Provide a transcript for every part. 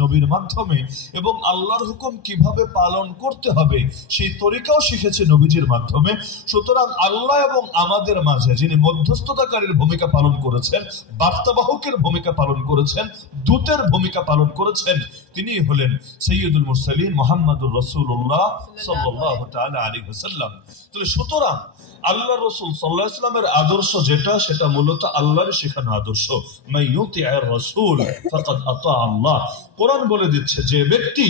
নবীর মাধ্যমে এবং আল্লাহর হুকুম কিভাবে পালন করতে হবে সেই তরিকাও শিখেছে নবীজির মাধ্যমে। সুতরাং আল্লাহ এবং আমাদের মাঝে যিনি মধ্যস্থতাকারীর ভূমিকা পালন করেছেন, বার্তাবাহকের ভূমিকা পালন করেছেন, দূতের ভূমিকা পালন করেছেন, তিনি হলেন সৈয়দুল মুরসালিন মুহাম্মদুর রাসূলুল্লাহ সাল্লাল্লাহু তাআলা আলাইহি ওয়াসাল্লাম। তাহলে সুতরাং আল্লাহ রাসূল সাল্লাল্লাহু আলাইহি ওয়াসাল্লামের আদর্শ যেটা, সেটা মূলত আল্লাহর শেখানো আদর্শ। মান ইউতি'আর রাসূল ফাকাদ আতা আল্লাহ। কোরআন বলে দিচ্ছে যে ব্যক্তি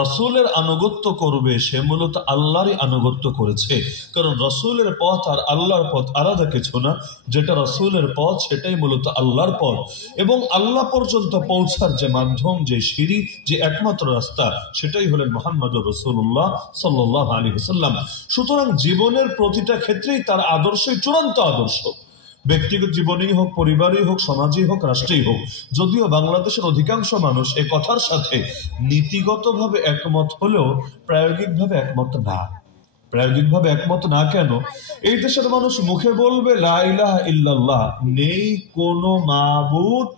রাসূলের আনুগত্য করবে সে মূলত আল্লাহরই আনুগত্য করেছে। কারণ রাসূলের পথ আর আল্লাহর পথ আলাদা কিছু না। যেটা রাসূলের পথ সেটাই মূলত আল্লাহর পথ, এবং আল্লাহ পর্যন্ত পৌঁছার যে মাধ্যম, যে সিঁড়ি, যে একমাত্র রাস্তা, সেটাই হলেন মুহাম্মদুর রাসূলুল্লাহ সাল্লাল্লাহু আলাইহি ওয়াসাল্লাম। সুতরাং জীবনের প্রতিটা ক্ষেত্রেই তার আদর্শই চূড়ান্ত আদর্শ। ব্যক্তিগত জীবনেই হোক, পরিবারেই হোক, সমাজেই হোক, রাষ্ট্রেই হোক। যদিও বাংলাদেশের অধিকাংশ মানুষ এ কথার সাথে নীতিগতভাবে একমত হলেও প্রায়োগিকভাবে একমত না। প্রায়োগিকভাবে একমত না কেন? এই দেশের মানুষ মুখে বলবে লা ইলাহা ইল্লাল্লাহ, নেই কোনো মাবুদ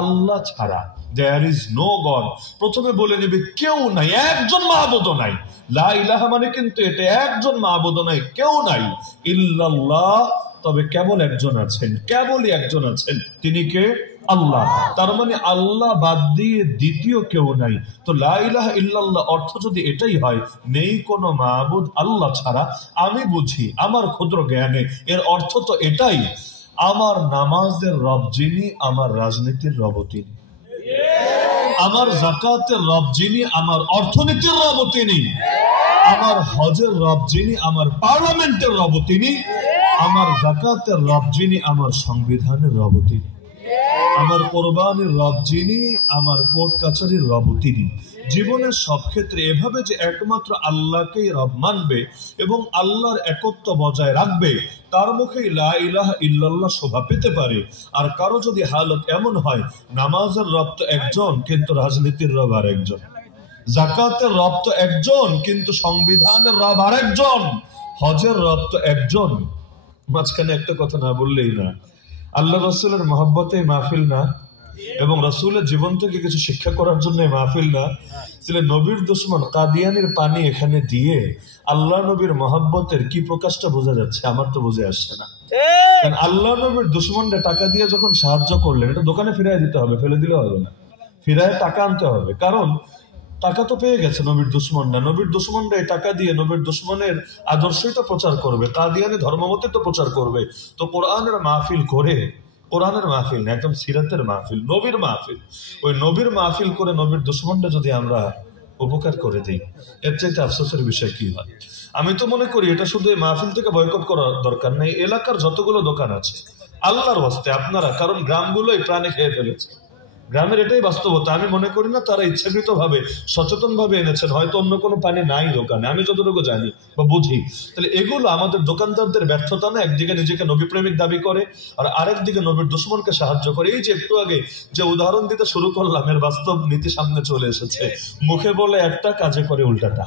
আল্লাহ ছাড়া, দেয়ার ইজ নো গড। প্রথমে বলে নেবে কেউ নাই, একজন মাবুদও নাই। লা ইলাহা মানে কিন্তু এটা, একজন মাবুদও নাই, কেউ নাই। ইল্লাল্লাহ, তবে কেবল একজন আছেন, কেবলই একজন আছেন, তিনি কে? আল্লাহ। তার মানে আল্লাহ বাদ দিয়ে দ্বিতীয় কেউ নাই। তো লা ইলাহা ইল্লাল্লাহ অর্থ যদি এটাই হয়, নেই কোনো মাবুদ আল্লাহ ছাড়া, আমি বুঝি আমার ক্ষুদ্র জ্ঞানে এর অর্থ তো এটাই, আমার নামাজের রব যিনি, আমার রাজনীতির রব তিনি, আমার যাকাতের রব যিনি, আমার অর্থনীতির রব তিনি, আমার হজের রব যিনি, আমার পার্লামেন্টের রব তিনি, আমার যাকাতের রব যিনি, আমার সংবিধানের রব তিনি, আমার কোরবানির রব যিনি, আমার কোর্ট কাছারির রব তিনি। জীবনের সব ক্ষেত্রে এভাবে যে একমাত্র আল্লাহকেই রব মানবে এবং আল্লাহর একত্ব বজায় রাখবে, তার মুখেই লা ইলাহা ইল্লাল্লাহ শোভা পেতে পারে। আর কারো যদি হালত এমন হয়, নামাজের রব তো একজন কিন্তু রাজনীতির রব আর একজন, যাকাতের রব তো একজন কিন্তু সংবিধানের রব আর একজন, হজের রব তো একজন, মাঝখানে একটা কথা না বললেই না। আল্লাহ রাসূলের মহব্বতে মাহফিল না, এবং রাসূলের জীবন থেকে কিছু শিক্ষা করার জন্য মাহফিল না। তাহলে নবীর দুশমন কাদিয়ানির পানি এখানে দিয়ে আল্লাহ নবীর মহব্বতের কি প্রকাশটা বোঝা যাচ্ছে? আমার তো বুঝে আসছে না। কারণ আল্লাহ নবীর দুশমনরা টাকা দিয়ে যখন সাহায্য করলেন, এটা দোকানে ফিরাই দিতে হবে, ফেলে দিলে হবে না, ফিরায় টাকা আনতে হবে। কারণ টাকা তো পেয়ে গেছে নবীর দুশমনরা, নবীর দুশমনরা এই টাকা দিয়ে নবীর দুশমনের আদর্শই তো প্রচার করবে, কাদিয়ানি ধর্মমতে তো প্রচার করবে। তো কোরআনের মাহফিল করে, কোরআনের মাহফিল না, একদম সিরাতের মাহফিল, নবীর মাহফিল, ওই নবীর মাহফিল করে নবীর দুশমনরা যদি আমরা উপকার করে দিই, এর চাইতে আফসোসের বিষয় কি হয়? আমি তো মনে করি এটা শুধু এই মাহফিল থেকে বয়কট করার দরকার নেই। এলাকার যতগুলো দোকান আছে, আল্লাহর ওয়াস্তে আপনারা, কারণ গ্রামগুলোই প্রাণে খেয়ে ফেলেছে, গ্রামের এটাই বাস্তবতা। আমি মনে করি না তারা ইচ্ছাকৃত ভাবে, সচেতন ভাবে এনেছেন, হয়তো অন্য কোনো পানি নাই দোকানে, আমি যতটুকু জানি বা বুঝি। তাহলে এগুলো আমাদের দোকানদারদের ব্যর্থতা না? একদিকে নিজেকে নবী প্রেমিক দাবি করে আর আরেক দিকে নবীর দুশমনকে সাহায্য করে। এই যে একটু আগে যে উদাহরণ দিতে শুরু করলাম, এর বাস্তব নীতি সামনে চলে এসেছে। মুখে বলে একটা, কাজে করে উল্টাটা।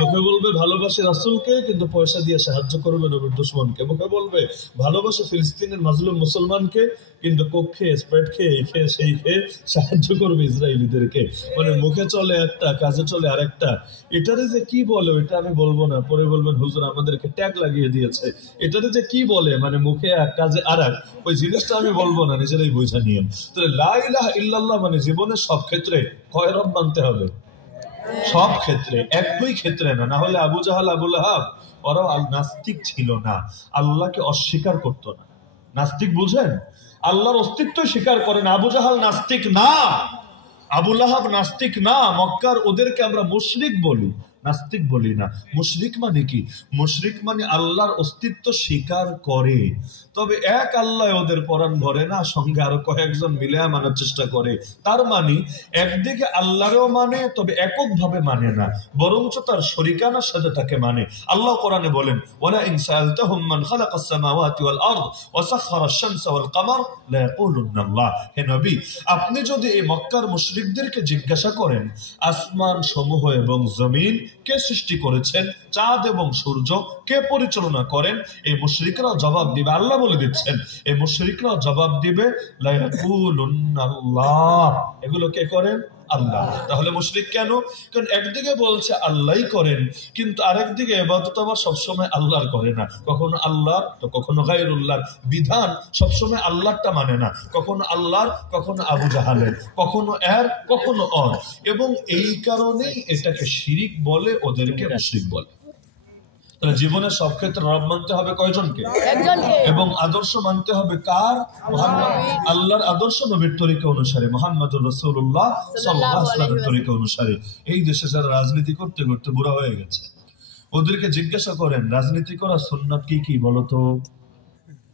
মুখে বলবে ভালোবাসে রাসূলকে, কিন্তু পয়সা দিয়ে সাহায্য করবে নবীর দুশমনকে। মুখে বলবে ভালোবাসে ফিলিস্তিনের মাজলুম মুসলমানকে, কিন্তু কক্ষে স্প্রেড খেয়ে এই খেয়ে সেই খেয়ে সাহায্য করবে ইসরায়েলিদেরকে। মানে মুখে চলে একটা, কাজে চলে আরেকটা। এটারে যে কি বলে ওইটা আমি বলবো না, পরে বলবেন হুজুর আমাদেরকে ট্যাগ লাগিয়ে দিয়েছে। এটারে যে কি বলে, মানে মুখে এক কাজে আর এক, ওই জিনিসটা আমি বলবো না, নিজেরাই বুঝা নিয়ে। তাহলে লা ইলাহা ইল্লাল্লাহ মানে জীবনের সব ক্ষেত্রে কয় রব মানতে হবে? সব ক্ষেত্রে, একই ক্ষেত্রে না। না হলে আবু জাহাল, আবু লাহাব ওরাও নাস্তিক ছিল না, আল্লাহকে অস্বীকার করতো না। নাস্তিক বুঝেন? আল্লাহর অস্তিত্ব স্বীকার করেন। আবু জাহাল নাস্তিক না, আবু লাহাব নাস্তিক না। মক্কার ওদেরকে আমরা মুশরিক বলি, নাস্তিক বলি না। মুশরিক মানে কি? মুশরিক মানে আল্লাহর অস্তিত্ব স্বীকার করে, তবে এক আল্লাহ ওদের পরাণ ভরে না, সঙ্গে আরো কয়েকজন মিলে মানার চেষ্টা করে। তার মানে একদিকে আল্লাহরেও মানে, তবে এককভাবে মানে না, বরঞ্চ তার শরিকানার সাথে তাকে মানে। আল্লাহ কোরআনে বলেন, ওয়ালা ইন সাআলতাহুম মান খালাকাস সামাওয়াতি ওয়াল আরদ ওয়া সাখখারাশ শামসা ওয়াল কমার লা ইয়াকুলুন্না আল্লাহ। হে নবী, আপনি যদি এই মক্কার মুশরিকদেরকে জিজ্ঞাসা করেন আসমান সমূহ এবং জমিন কে সৃষ্টি করেছেন, চাঁদ এবং সূর্য কে পরিচালনা করেন, এই মুশরিকরাও জবাব দিবে। আল্লাহ বলে দিচ্ছেন, এই মুশরিকরাও জবাব দিবে লা ইয়াকুলুন্নাল্লাহ, এগুলো কে করেন? আল্লাহ। তাহলে মুশরিক কেন? কারণ একদিকে বলছে আল্লাহই করেন, কিন্তু আরেকদিকে ইবাদত আবার সবসময় আল্লাহর করে না, কখনো আল্লাহর তো কখনো গায়রুল্লাহর। বিধান সবসময় আল্লাহরটা মানে না, কখনো আল্লাহর কখনো আবু জাহালের, কখনো এর কখনো অর, এবং এই কারণেই এটাকে শিরিক বলে, ওদেরকে মুশরিক বলে। জীবনের সব ক্ষেত্রে রব মানতে হবে কয়জনকে? এবং আদর্শ মানতে হবে কার? আল্লাহর আদর্শ, নবীর তরিকা অনুসারে, মুহাম্মদুর রাসূলুল্লাহ সাল্লাল্লাহু আলাইহি ওয়াসাল্লামের তরিকা অনুসারে। এই দেশে যারা রাজনীতি করতে করতে বুড়া হয়ে গেছে, ওদেরকে জিজ্ঞাসা করেন রাজনীতি করা সুন্নাত কি কি বলো তো,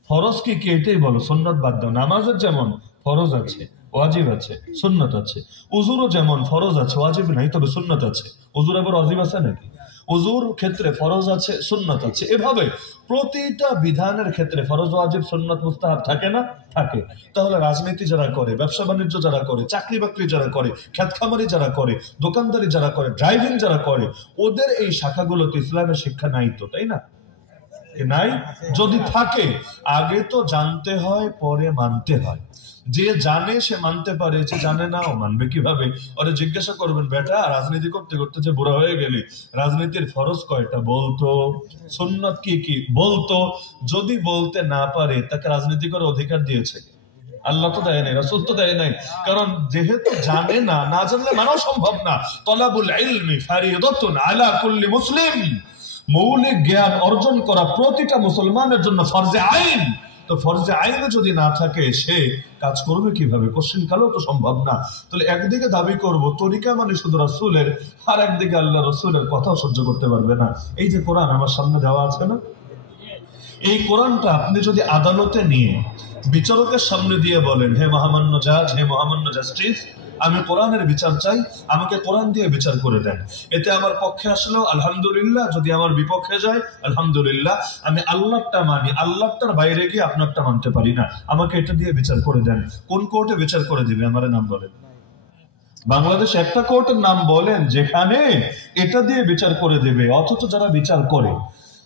ফরজ কি কি এটাই বলো, সুন্নাত বাদ দাও। নামাজের যেমন ফরজ আছে, ওয়াজিব আছে, সুন্নাত আছে। উযুরও যেমন ফরজ আছে, ওয়াজিব নাই, তবে সুন্নাত আছে। উযুর আবার ওয়াজিব আছে নাকি? উযুর ক্ষেত্রে ফরজ আছে, সুন্নাত আছে। এভাবে প্রতিটা বিধানের ক্ষেত্রে ফরজ, ওয়াজিব, সুন্নাত, মুস্তাহাব থাকে না? থাকে। তাহলে রাজনীতি যারা করে, ব্যবসা বাণিজ্য যারা করে, চাকরি বাকরি যারা করে, খেত খামারি যারা করে, দোকানদারি যারা করে, ড্রাইভিং যারা করে, ওদের এই শাখাগুলোতে ইসলামের শিক্ষা নাই তো, তাই না? নাই। যদি থাকে আগে তো জানতে হয়, পরে মানতে হয়। যে জানে সে মানতে পারে, যে জানে না ও মানবে কিভাবে? ওরা জিজ্ঞাসা করবেন, বেটা রাজনীতি করতে করতে যে বুড়া হয়ে গেলি, রাজনীতির ফরজ কয়টা বলতো, সুন্নাত কি কি বলতো। যদি বলতে না পারে, তাকে রাজনীতি করার অধিকার দিয়েছে আল্লাহ? তো দেয় নাই, রাসূল তো দেয় নাই। কারণ যেহেতু জানে না, না জানলে মানাও সম্ভব না। তলাবুল ইলমি ফারিদাতুন আলা কুল্লি মুসলিম, মৌলিক জ্ঞান অর্জন করা প্রতিটা মুসলমানের জন্য ফরজে আইন। তো ফরজে আইনে যদি না থাকে, সে কাজ করবে কিভাবে? কোশ্চিন কালেও তো সম্ভব না। তাহলে একদিকে দাবি করব তরিকা মানে শুধু রাসূলের, আর একদিকে আল্লাহ রাসূলের কথাও সহ্য করতে পারবে না। এই যে কোরআন আমার সামনে দেওয়া আছে না, এই কোরআনটা আপনি যদি আদালতে নিয়ে বিচারকের সামনে দিয়ে বলেন, হে মহামান্য জাজ, হে মহামান্য জাস্টিস, আমি কোরআনের বিচার চাই, আমাকে কোরআন দিয়ে বিচার করে দেন। এতে আমার পক্ষে আসলেও আলহামদুলিল্লাহ, যদি আমার বিপক্ষে যায় আলহামদুলিল্লাহ। আমি আল্লাহটা মানি, আল্লাহটার বাইরে গিয়ে আপনারটা মানতে পারি না, আমাকে এটা দিয়ে বিচার করে দেন। কোন কোর্টে বিচার করে দিবে? আমার নাম বলেন। বাংলাদেশ একটা কোর্টের নাম বলেন যেখানে এটা দিয়ে বিচার করে দেবে। অথচ যারা বিচার করে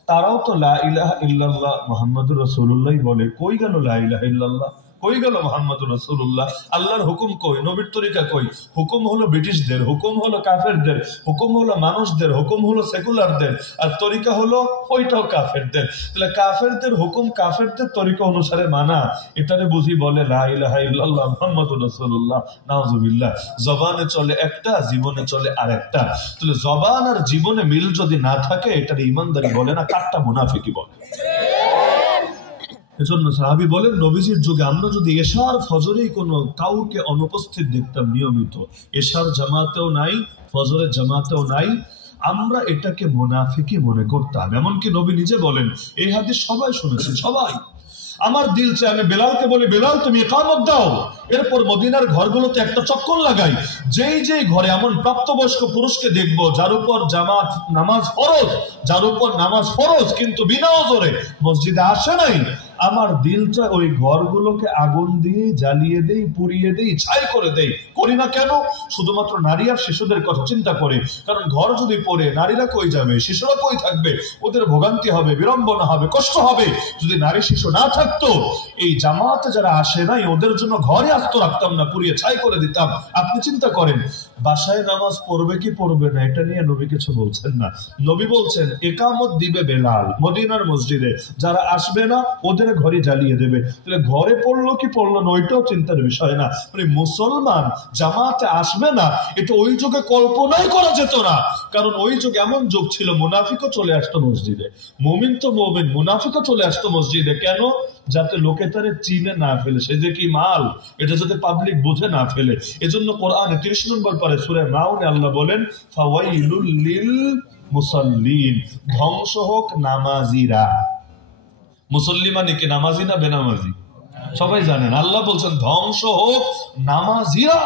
তারাও তো লা ইলাহা ইল্লাল্লাহ মুহাম্মাদুর রাসূলুল্লাহ বলে। কই গেল লা ইলাহা ইল্লাল্লাহ? কই গেল মুহাম্মাদুর রাসূলুল্লাহ? আল্লাহর হুকুম কই? নবীর তরিকা কই? হুকুম হলো ব্রিটিশদের, হুকুম হলো কাফেরদের, হুকুম হলো মানুষদের, হুকুম হলো সেকুলারদের, আর তরিকা হলো ওইটাও কাফেরদের। তাহলে কাফেরদের হুকুম, কাফেরদের তরিকা অনুসারে মানা, এটারে বুঝি বলে লা ইলাহা ইল্লাল্লাহ মুহাম্মাদুর রাসূলুল্লাহ। নাউযুবিল্লাহ। জবানে চলে একটা, জীবনে চলে আরেকটা। তাহলে জবান আর জীবনে মিল যদি না থাকে, এটারে ঈমানদারি বলে না, কাটটা মুনাফিকি বলে। এজন্য সাহাবী বলেন, নবীজির যুগে আমরা যদি এশার ফজরেই কোনো কাউকে অনুপস্থিত দেখতাম নিয়মিত, এশার জামাতেও নাই, ফজরের জামাতেও নাই, আমরা এটাকে মুনাফিকি মনে করতাম। এমনকি নবী নিজে বলেন, এই হাদিস সবাই শুনেছেন, সবাই। আমার দিল চাই আমি বেলালকে বলি, বেলাল তুমি ইকামত দাও, এরপর মদিনার ঘরগুলোতে একটা চক্কর লাগাই, যেই যেই ঘরে এমন প্রাপ্তবয়স্ক পুরুষকে দেখবো যার উপর জামাত নামাজ ফরজ, যার উপর নামাজ ফরজ কিন্তু বিনা ওজরে মসজিদে আসে নাই, আমার দিলটা ওই ঘরগুলোকে আগুন দিয়ে জ্বালিয়ে দেই, পুড়িয়ে দেই, ছাই করে দেই। করি না কেন? শুধুমাত্র নারী আর শিশুদের কথা চিন্তা করে। কারণ ঘর যদি পড়ে, নারীরা কই যাবে, শিশুরা কই থাকবে? ওদের ভোগান্তি হবে, বিড়ম্বনা হবে, কষ্ট হবে। যদি নারী শিশু না থাকতো, এই জামাতে যারা আসে নাই ওদের জন্য ঘরে আস্ত রাখতাম না, পুড়িয়ে ছাই করে দিতাম। আপনি চিন্তা করেন, বাসায় নামাজ পড়বে কি পড়বে না এটা নিয়ে নবী কিছু বলছেন না। নবী বলছেন ইকামত দিবে বেলাল মদিনার মসজিদে, যারা আসবে না ওদের ঘরে জ্বালিয়ে দেবে। তাহলে ঘরে পড়লো কি পড়লো না ওইটাও চিন্তার বিষয় না। মানে মুসলমান জামাতে আসবে না, এটা ওই যুগে কল্পনাই করা যেত না। কারণ ওই যুগে এমন যুগ ছিল, মুনাফিকও চলে আসতো মসজিদে। মুমিন তো মুমিন, মুনাফিকও চলে আসতো মসজিদে। কেন? যাতে লোকে তারে চিনে না ফেলে, সে যে কি মাল এটা যাতে পাবলিক বুঝে না ফেলে। এজন্য কোরআনে 30 নম্বর পারে সূরা মাউনে আল্লাহ বলেন, ফাওয়াইলুল লিল মুসাল্লিন, ধ্বংস হোক নামাজিরা। মুসল্লি মানে কি নামাজি না বেনামাজি? সবাই জানেন। আল্লাহ বলছেন ধ্বংস হোক নামাজিরা।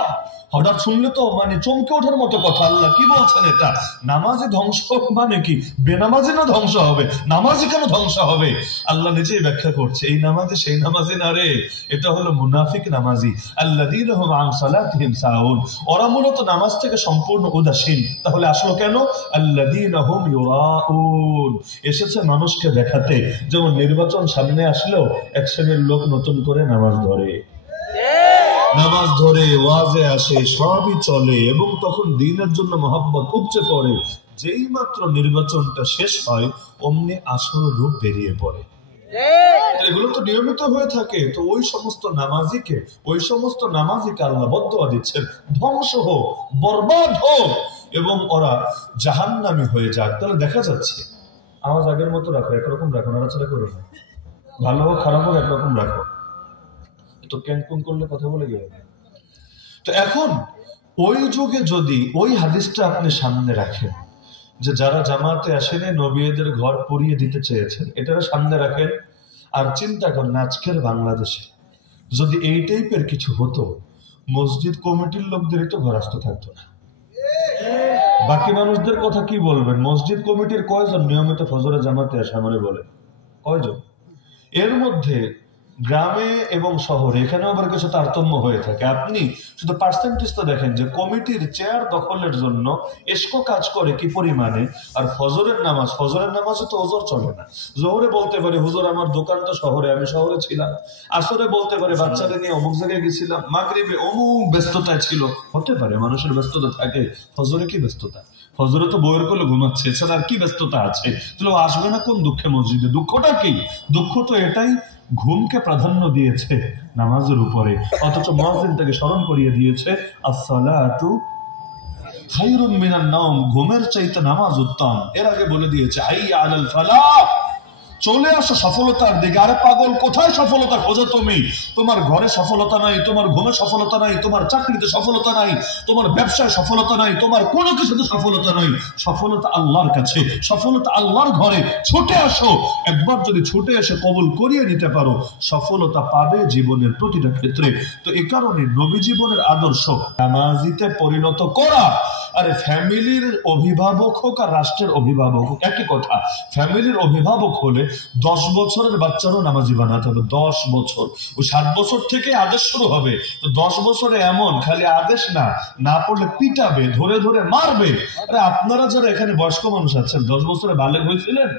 হঠাৎ শুনলে তো মানে চমকে ওঠার মতো কথা। আল্লাহ কি বলছেন? এটা নামাজি ধ্বংস মানে কি? বেনামাজি না ধ্বংস হবে? নামাজি কেন ধ্বংস হবে? আল্লাহ নিজেই ব্যাখ্যা করছে, এই নামাজি সেই নামাজি না রে, এটা হলো মুনাফিক নামাজি। আল্লাযীনা হুম আন সালাতিহিম সাহুন, ওরা মূলত নামাজ থেকে সম্পূর্ণ উদাসীন। তাহলে আসলো কেন? আল্লাযীনা হুম ইউরাউন, এসেছে মানুষকে দেখাতে। যেমন নির্বাচন সামনে আসলেও এক শ্রেণীর লোক নতুন করে নামাজ ধরে, নামাজ ধরে, ওয়াজে আসে, সবই চলে, এবং তখন দিনের জন্য মহব্বত উপচে পড়ে। যেই মাত্র নির্বাচনটা শেষ হয় অমনি আসল রূপ বেরিয়ে পড়ে। এগুলো তো নিয়মিত হয়ে থাকে। তো ওই সমস্ত নামাজিকে আল্লাহ বদদুয়া দিচ্ছেন, ধ্বংস হোক, বরবাদ হোক, এবং ওরা জাহান্নামী হয়ে যাক। তাহলে দেখা যাচ্ছে আওয়াজ আগের মতো রাখো, একরকম রাখো, নাড়াচাড়া করে রাখো, ভালো হোক খারাপ হোক একরকম রাখো। তো ক্যাঙ্কুন করলে কথা বলে গেল। তো এখন ওই যুগে যদি ওই হাদিসটা আপনি সামনে রাখেন যে যারা জামাতে আসেনি নবীদের ঘর পুড়িয়ে দিতে চেয়েছেন, এটার সামনে রাখেন, আর চিন্তা করেন আজকের বাংলাদেশে যদি এই টাইপের কিছু হতো, মসজিদ কমিটির লোকদেরই তো ঘর আসতে থাকতো না। বাকি মানুষদের কথা কি বলবেন? মসজিদ কমিটির কয়জন নিয়মিত ফজরে জামাতে আসে আমারে বলে? কয়জন? এর মধ্যে গ্রামে এবং শহরে এখানে আবার কিছু তারতম্য হয়ে থাকে। আপনি শুধু পার্সেন্টেজটা দেখেন যে কমিটির চেয়ার দখলের জন্য এসকো কাজ করে কি পরিমাণে। আর ফজরের নামাজে তো ওজোর চলে না। জোহরে বলতে পারে হুজুর আমার দোকান তো শহরে, আমি শহরে ছিলাম। আসরে বলতে পারে বাচ্চাদের নিয়ে অমুক জায়গায় গেছিলাম। মাগরিবে অমুক ব্যস্ততায় ছিল, হতে পারে মানুষের ব্যস্ততা থাকে। ফজরে কি ব্যস্ততা? ফজরে তো বইয়ের কোলে ঘুমাচ্ছে, এছাড়া আর কি ব্যস্ততা আছে? তাহলে আসবে না কোন দুঃখে মসজিদে? দুঃখটা কি? দুঃখ তো এটাই, ঘুমকে প্রাধান্য দিয়েছে নামাজের উপরে, অথচ মুয়াজ্জিন তাকে স্মরণ করিয়ে দিয়েছে আসসালাতু খায়রুম মিনান নাওম, ঘুমের চাইতে নামাজ উত্তম। এর আগে বলে দিয়েছে হাইয়া আলাল ফালাহ, চলে আসো সফলতার দিকে। আরে পাগল, কোথায় সফলতা খোঁজো তুমি? তোমার ঘরে সফলতা নাই, তোমার ঘুমে সফলতা নাই, তোমার চাকরিতে সফলতা নাই, তোমার ব্যবসায় সফলতা নাই, তোমার কোনো কিছুতে সফলতা নাই। সফলতা আল্লাহর কাছে, সফলতা আল্লাহর ঘরে। ছুটে আসো, একবার যদি ছুটে এসে কবুল করিয়ে নিতে পারো, সফলতা পাবে জীবনের প্রতিটা ক্ষেত্রে। তো এ কারণে নবী জীবনের আদর্শ নামাজিতে পরিণত করা। আরে ফ্যামিলির অভিভাবক হোক আর রাষ্ট্রের অভিভাবক হোক একই কথা। ফ্যামিলির অভিভাবক হলে 10 বছরের বাচ্চারও নামাজি বানাতে হবে। 10 বছর, ওই 7 বছর থেকে আদেশ শুরু হবে। তো 10 বছরে এমন খালি আদেশ না, না পড়লে পিটাবে, ধরে ধরে মারবে। আরে আপনারা যারা এখানে বয়স্ক মানুষ আছেন, 10 বছরে বালেগ হয়েছিলেন?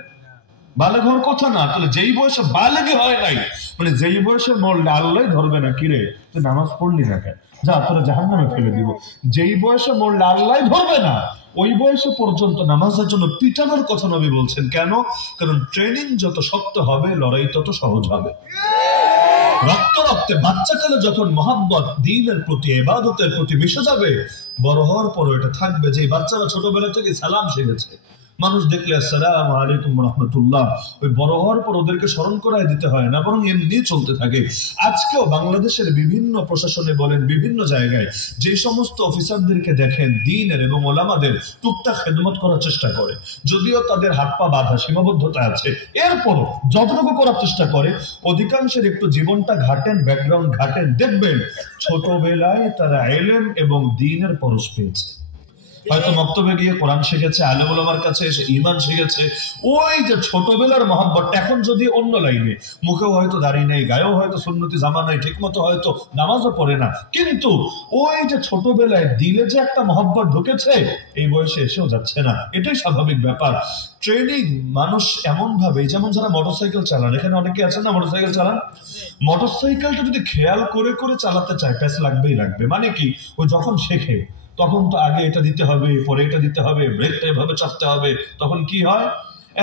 বালেগ হওয়ার কথা না। তাহলে যেই বয়সে বালেগে হয় নাই, মানে যেই বয়সে মরলে আল্লাহ ধরবে না, কিরে তুই নামাজ পড়লি না কেন, যা তোরা জাহান্নামে ফেলে দিব। যেই বয়সে মরলে আল্লাহ ধরবে না, ওই বয়সে পর্যন্ত নামাজের জন্য পিটানোর কথা নবী বলছেন। কেন? কারণ ট্রেনিং যত শক্ত হবে লড়াই তত সহজ হবে। রক্ত রক্তে বাচ্চাকালে যখন মহাব্বত দ্বীনের প্রতি, ইবাদতের প্রতি মিশে যাবে, বড় হওয়ার পরও এটা থাকবে। যে বাচ্চারা ছোটবেলা থেকে সালাম শিখেছে, মানুষ দেখলে আসসালামু আলাইকুম রাহমাতুল্লাহ, ওই বড় হওয়ার পর ওদেরকে স্মরণ করায় দিতে হয় না, বরং এমনি চলতে থাকে। আজকেও বাংলাদেশের বিভিন্ন প্রশাসনে বলেন, বিভিন্ন জায়গায় যে সমস্ত অফিসারদেরকে দেখেন দ্বীনের এবং ওলামাদের টুকটাক খেদমত করার চেষ্টা করে, যদিও তাদের হাত পা বাঁধা, সীমাবদ্ধতা আছে, এরপরও যতটুকু করার চেষ্টা করে, অধিকাংশের একটু জীবনটা ঘাটেন, ব্যাকগ্রাউন্ড ঘাটেন, দেখবেন ছোটবেলায় তারা ইলম এবং দ্বীনের পরশ পেয়েছে। হয়তো মক্তবে গিয়ে কোরআন শিখেছে, আলেম ওলামার কাছে এসে ঈমান শিখেছে। ওই যে ছোটবেলার মহব্বত, এখন যদি অন্য লাইনে, মুখেও হয়তো দাঁড়িয়ে নেই, গায়েও হয়তো সুন্নতি জামা নাই, ঠিক মতো হয়তো নামাজও পড়ে না, কিন্তু ওই যে ছোটবেলায় দিলে যে একটা মহব্বত ঢুকেছে, এই বয়সে এসেও যাচ্ছে না। এটাই স্বাভাবিক ব্যাপার। ট্রেনিং মানুষ এমন ভাবে, যেমন যারা মোটরসাইকেল চালান, এখানে অনেকে আছেন না মোটরসাইকেল চালান, মোটরসাইকেলটা যদি খেয়াল করে করে চালাতে চায়, প্যাচ লাগবেই লাগবে। মানে কি, ও যখন শেখে তখন তো আগে এটা দিতে হবে, পরে এটা দিতে হবে, ব্রেকটা এভাবে চাপতে হবে। তখন কি হয়,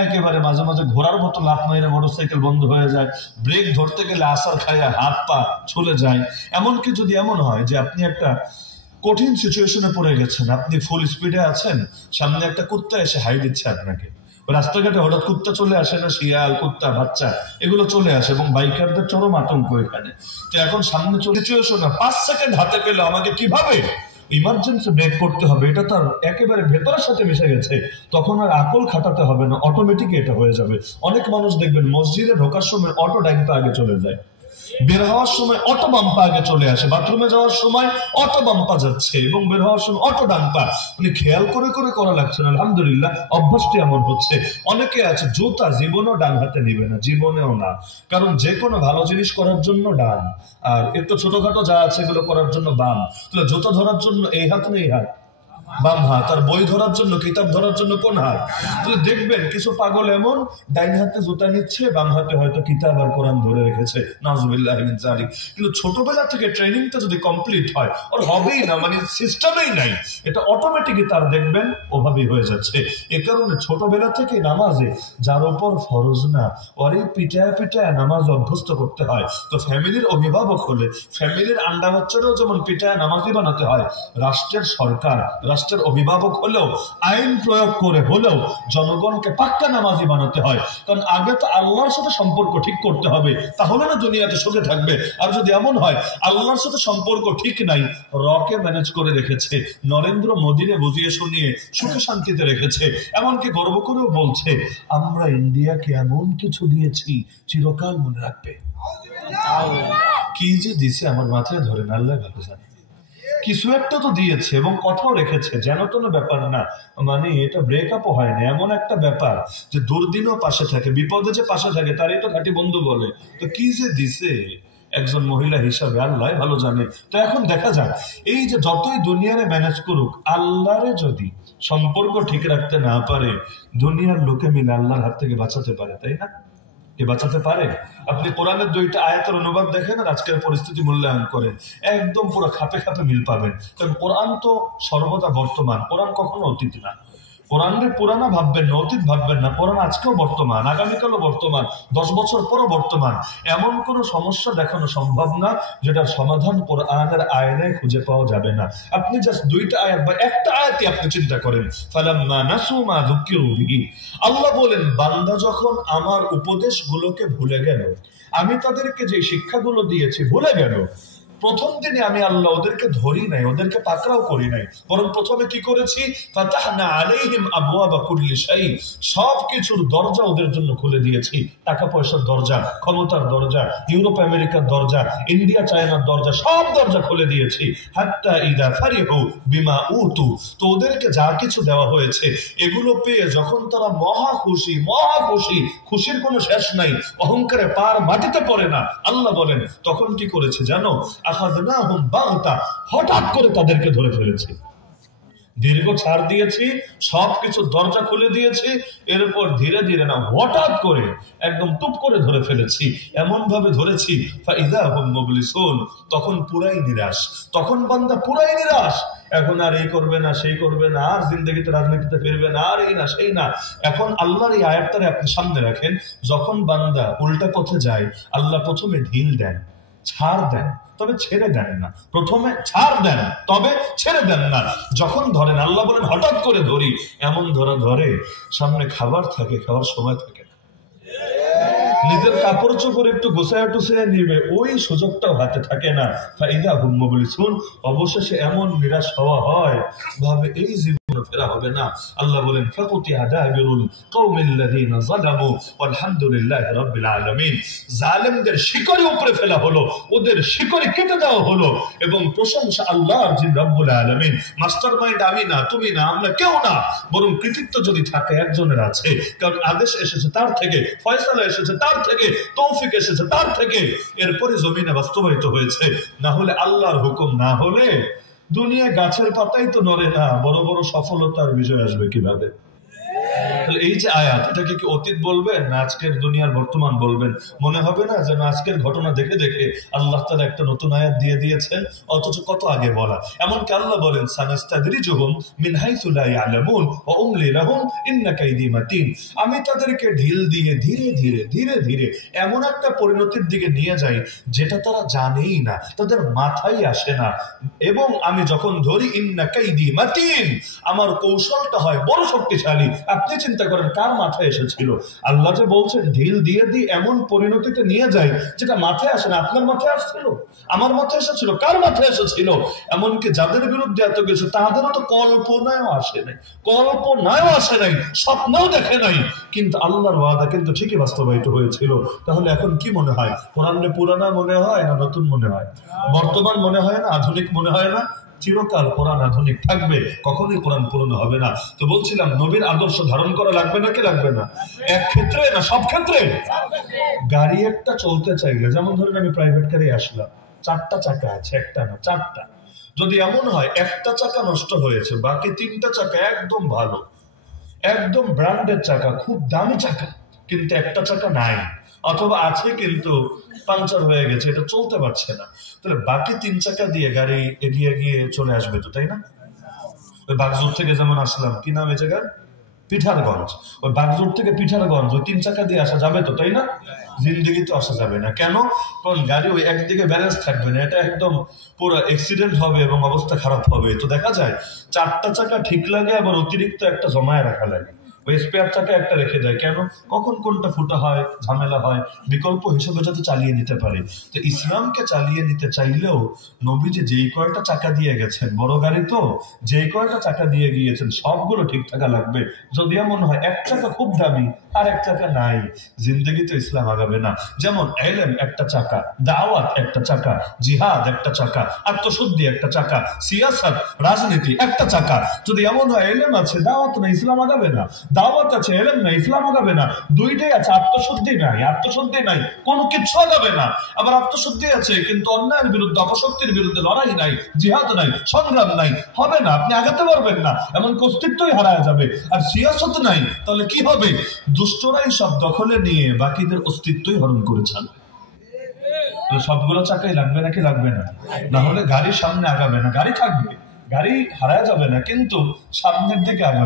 একেবারে মাঝে মাঝে ঘোড়ার মতো লাফ মাইরে মোটরসাইকেল বন্ধ হয়ে যায়। ব্রেক ধরতে গেলে আসার খাইয়া হাত পা চলে যায়। এমনকি যদি এমন হয় যে আপনি একটা কঠিন সিচুয়েশনে পড়ে গেছেন, আপনি ফুল স্পিডে আছেন, সামনে একটা কুত্তা এসে হাই দিচ্ছে আপনাকে, রাস্তাঘাটে হঠাৎ কুত্তা চলে আসে না, শিয়াল, কুত্তা, বাচ্চা এগুলো চলে আসে, এবং বাইকারদের চরম আতঙ্ক এখানে। তো এখন সামনে সিচুয়েশন 5 সেকেন্ড হাতে পেলে আমাকে কিভাবে ইমার্জেন্সি ব্রেক করতে হবে, এটা তার একেবারে ভেতরের সাথে মিশে গেছে। তখন আর আকল খাটাতে হবে না, অটোমেটিক এটা হয়ে যাবে। অনেক মানুষ দেখবেন মসজিদে ঢোকার সময় অটো ডাইন পা আগে চলে যায়, বের হওয়ার সময় অটো বাম্পা আগে চলে আসে, বাথরুমে যাওয়ার সময় অটো বাম্পা যাচ্ছে এবং বের হওয়ার সময় অটো ডাম্পা, মানে খেয়াল করে করে করা লাগছে না। আলহামদুলিল্লাহ অভ্যাসটি এমন হচ্ছে। অনেকে আছে জুতা জীবনেও ডান হাতে নিবে না, জীবনেও না, কারণ যে কোনো ভালো জিনিস করার জন্য ডান, আর একটু ছোটখাটো যা আছে এগুলো করার জন্য বাম। তাহলে জুতা ধরার জন্য এই হাত না এই হাত? বাম হাত। আর বই ধরার জন্য, কিতাব ধরার জন্য কোন হাত? তুই দেখবেন কিছু পাগল এমন ডাইন হাতে জুতা নিচ্ছে, বাম হাতে হয়তো কিতাব আর কোরআন ধরে রেখেছে, নাউজুবিল্লাহ মিন যালিক। কিন্তু ছোটবেলা থেকে ট্রেনিংটা যদি কমপ্লিট হয়, ওর হবেই না, মানে সিস্টেমেই নাই, এটা অটোমেটিকই তার দেখবেন ওভাবেই হয়ে যাচ্ছে। এ কারণে ছোটবেলা থেকে নামাজে যার উপর ফরজ না, ওর এই পিটায় পিটায় নামাজ অভ্যস্ত করতে হয়। তো ফ্যামিলির অভিভাবক হলে ফ্যামিলির আন্ডা বাচ্চারাও যেমন পিটায় নামাজি বানাতে হয়, রাষ্ট্রের সরকার, রাষ্ট্রের অভিভাবক হলেও আইন প্রয়োগ করে হলেও জনগণকে পাক্কা নামাজি বানাতে হয়। কারণ আগে তো আল্লাহর সাথে সম্পর্ক ঠিক করতে হবে, তাহলে না দুনিয়াতে সুখে থাকবে। আর যদি এমন হয় আল্লাহর সাথে সম্পর্ক ঠিক নাই, রকে ম্যানেজ করে রেখেছে, নরেন্দ্র মোদীরে বুঝিয়ে শুনিয়ে সুখে শান্তিতে রেখেছে, এমনকি গর্ব করেও বলছে আমরা ইন্ডিয়াকে এমন কিছু দিয়েছি চিরকাল মনে রাখবে। কি যে দিছে আমার মাথায় ধরে না, আল্লাহ ভালো জানে। কিছু একটা তো দিয়েছে এবং কথাও রেখেছে, যেন কোনো ব্যাপার না, মানে এটা ব্রেকআপও হয় না, এমন একটা ব্যাপার যে দুর্দিনও পাশে থাকে, বিপদে যে পাশে থাকে তারই তো খাঁটি বন্ধু বলে। তো কি যে দিছে একজন মহিলা হিসাবে আল্লাহ ভালো জানে। তো এখন দেখা যাক, এই যে যতই দুনিয়ারে ম্যানেজ করুক, আল্লাহরে যদি সম্পর্ক ঠিক রাখতে না পারে, দুনিয়ার লোকে মিলে আল্লাহর হাত থেকে বাঁচাতে পারে, তাই না? কে বাঁচাতে পারে? আপনি কোরআনের 2টা আয়াতের অনুবাদ দেখেন আর আজকের পরিস্থিতি মূল্যায়ন করেন, একদম পুরো খাপে খাপে মিল পাবেন। কারণ কোরআন তো সর্বদা বর্তমান, কোরআন কখনো অতীত না। কোরআনরে পুরানা ভাববেন না, অতীত ভাববেন না, কোরআন আজকেও বর্তমান, আগামীকালও বর্তমান, 10 বছর পরও বর্তমান। এমন কোনো সমস্যা দেখানো সম্ভব না যেটার সমাধান কোরআনের আয়াতে খুঁজে পাওয়া যাবে না। আপনি জাস্ট 2টা আয়াত বা একটা আয়াতই আপনি চিন্তা করেন, ফালাম্মা নাসু মা যুকিরু বিহি। আল্লাহ বলেন বান্দা যখন আমার উপদেশগুলোকে ভুলে গেল, আমি তাদেরকে যে শিক্ষাগুলো দিয়েছি ভুলে গেল, প্রথম দিনে আমি আল্লাহ ওদেরকে ধরি নাই, ওদেরকে পাকড়াও করি নাই, বরং প্রথমে কি করেছি, ফাতাহনা আলাইহিম আবওয়াবা কুল্লি শাই, সবকিছুর দরজা ওদের জন্য খুলে দিয়েছি। টাকা পয়সার দরজা, ক্ষমতার দরজা, ইউরোপ আমেরিকার দরজা, ইন্ডিয়া চায়নার দরজা, সব দরজা খুলে দিয়েছি। হাত্তা ইদা ফারিহু বিমা উতু, তো ওদেরকে যা কিছু দেওয়া হয়েছে এগুলো পেয়ে যখন তারা মহা খুশি, মহা খুশি, খুশির কোনো শেষ নাই, অহংকারে পার মাটিতে পড়ে না, আল্লাহ বলেন তখন কি করেছে জানো, আখাযনাহুম বাগতা, হঠাৎ করে তাদেরকে ধরে ফেলেছি। দীর্ঘ ছাড় দিয়েছি, সবকিছু দরজা খুলে দিয়েছি, এরপর ধীরে ধীরে না হঠাৎ করে একদম টুপ করে ধরে ফেলেছি। এমন ভাবে ধরেছি ফাইযা হুম মুবলিসুন, তখন পুরাই নিরাশ, তখন বান্দা পুরাই নিরাশ। এখন আর এই করবে না, সেই করবে না, আর জিন্দগিতে রাজনীতিতে ফিরবে না, আর এই না সেই না। এখন আল্লাহর এই আয়াতটারে আপনি সামনে রাখেন, যখন বান্দা উল্টা পথে যায় আল্লাহ প্রথমে ঢিল দেন, ছাড় দেন, তবে ছেড়ে দেন না। প্রথমে ছাড় দেন তবে ছেড়ে দেন না। যখন ধরেন, আল্লাহ বলেন হঠাৎ করে ধরি, এমন ধরা ধরে সামনে খাবার থাকে, খাওয়ার সময় থাকে না, নিজের কাপড় চোপড় একটু গোছায় টুসায় নিবে, ওই সুযোগটাও হাতে থাকে না। ফাইদা হুম মুবলিসুন, অবশেষে এমন নিরাশ হওয়া হয়, ভাবে এই জীবন ফেরা হবে না। আল্লাহ বলেন ফাকুতিয়া দাবিরুল কওমিল্লাযিনা যালামু ওয়ালহামদুলিল্লাহি রাব্বিল আলামিন, জালেমদের শিকড়ি উপরে ফেলা হলো, ওদের শিকড়ি কেটে দেওয়া হলো, এবং প্রশংসা আল্লাহর, যিনি রব্বুল আলামিন। মাস্টারমাইন্ড আমি না, তুমি না, আমরা কেউ না, বরং কৃতিত্ব যদি থাকে একজনের আছে, কারণ আদেশ এসেছে তার থেকে, ফয়সালা এসেছে তার থেকে, তৌফিক এসেছে তার থেকে, এরপরে জমিনে বাস্তবায়িত হয়েছে। না হলে আল্লাহর হুকুম না হলে দুনিয়া গাছের পাতাই তো নড়ে না, বড় বড় সফলতার বিজয় আসবে কিভাবে? এই যে আয়াত, এটাকে কি অতীত বলবেন না আজকের দুনিয়ার বর্তমান বলবেন? মনে হবে না যেন আজকের ঘটনা দেখে দেখে আল্লাহ তাআলা একটা নতুন আয়াত দিয়ে দিয়েছেন, অথচ কত আগে বলা। এমনকি আল্লাহ বলেন সানাস্তাদরিজুহুম মিন হাইসু লা ইয়ালামুন ওয়া উমলি লাহুম ইন্না কাইদি মাতিন, আমি তাদেরকে ঢিল দিয়ে ধীরে ধীরে ধীরে ধীরে এমন একটা পরিণতির দিকে নিয়ে যাই যেটা তারা জানেই না, তাদের মাথায় আসে না। এবং আমি যখন ধরি ইন্না কাইদি মাতিন, আমার কৌশলটা হয় বড় শক্তিশালী। আপনি চিন্তা করেন কার মাথায় এসেছিল? আল্লাহ যে বলছেন ঢিল দিয়ে দিয়ে এমন পরিণতিতে নিয়ে যায় যেটা মাথায় আসে না। আপনার মাথায় আসছিল, আমার মাথায় এসেছিল, কার মাথায় এসেছিল? এমনকি যাদের বিরুদ্ধে এত কিছু তাদেরও তো কল্পনায়ও আসে নাই, কল্পনায়ও আসে নাই, স্বপ্নও দেখে নাই, কিন্তু আল্লাহর ওয়াদা কিন্তু ঠিকই বাস্তবায়িত হয়েছিল। তাহলে এখন কি মনে হয়? কোরআনে পুরানা মনে হয় না নতুন মনে হয়? বর্তমান মনে হয় না আধুনিক মনে হয় না? চিরকাল কোরআন আধুনিক থাকবে, কখনোই কোরআন পুরনো হবে না। তো বলছিলাম নবীর আদর্শ ধারণ করা লাগবে নাকি লাগবে না? এক ক্ষেত্রে না সব ক্ষেত্রে। গাড়ি একটা চলতে চাইলে, যেমন ধরেন আমি প্রাইভেট গাড়ি আসলাম, 4টা চাকা আছে, একটা না 4টা। যদি এমন হয় একটা চাকা নষ্ট হয়েছে, বাকি 3টা চাকা একদম ভালো, একদম ব্র্যান্ডের চাকা, খুব দামি চাকা, কিন্তু একটা চাকা নাই, অথবা আছে কিন্তু পাংচার হয়ে গেছে, এটা চলতে পারছে না, তাহলে বাকি 3 চাকা দিয়ে গাড়ি এগিয়ে গিয়ে চলে আসবে তো, তাই না? ওই বাগজোর থেকে যেমন আসলাম, কি নাম এই জায়গার? পিঠারগঞ্জ। ওই বাগজোর থেকে পিঠারগঞ্জ ওই 3 চাকা দিয়ে আসা যাবে তো, তাই না? জিন্দেগিতে আসা যাবে না। কেন? কারণ গাড়ি ওই একদিকে ব্যালেন্স থাকবে না, এটা একদম পুরো অ্যাক্সিডেন্ট হবে এবং অবস্থা খারাপ হবে। তো দেখা যায় 4টা চাকা ঠিক লাগে, আবার অতিরিক্ত একটা জমায় রাখা লাগে, ওই স্পেয়ার চাকা একটা রেখে দেয়। কেন? কখন কোনটা ফুটা হয়, ঝামেলা হয়, বিকল্প হিসেবে যাতে চালিয়ে নিতে পারে। তো ইসলামকে চালিয়ে নিতে চাইলেও নবীজি যেই কয়টা চাকা দিয়ে গেছেন, বড় গাড়ি তো, যেই কয়টা চাকা দিয়ে গিয়েছেন সবগুলো ঠিক থাকা লাগবে। যদি এমন হয় এক চাকা খুব দামি আর এক চাকা নাই, জিন্দগিতে ইসলাম আগাবে না। যেমন এলেম একটা চাকা, দাওয়াত একটা চাকা, জিহাদ একটা চাকা, আত্মশুদ্ধি একটা চাকা, সিয়াসত রাজনীতি একটা চাকা। যদি এমন হয় এলেম আছে দাওয়াত না, ইসলাম আগাবে না, দাওয়াত আছে এলেম না, ইসলাম আগাবে না, দুইটাই আছে আত্মশুদ্ধি নাই, আত্মশুদ্ধি নাই, কোনো কিছু আগাবে না। আবার আত্মশুদ্ধি আছে কিন্তু অন্যায়ের বিরুদ্ধে অপশক্তির বিরুদ্ধে লড়াই নাই, জিহাদ নাই, সংগ্রাম নাই, হবে না, আপনি আগাতে পারবেন না, এমন অস্তিত্বই হারায় যাবে। আর সিয়াসত নাই, তাহলে কি হবে? দুষ্টরাই সব দখলে নিয়ে বাকিদের অস্তিত্বই হরণ করেছেন। সবগুলো চাকাই লাগবে নাকি লাগবে না? না হলে গাড়ির সামনে আগাবে না, গাড়ি থাকবে, গাড়ি হারায় যাবে না, কিন্তু সামনের দিকে আগাবে।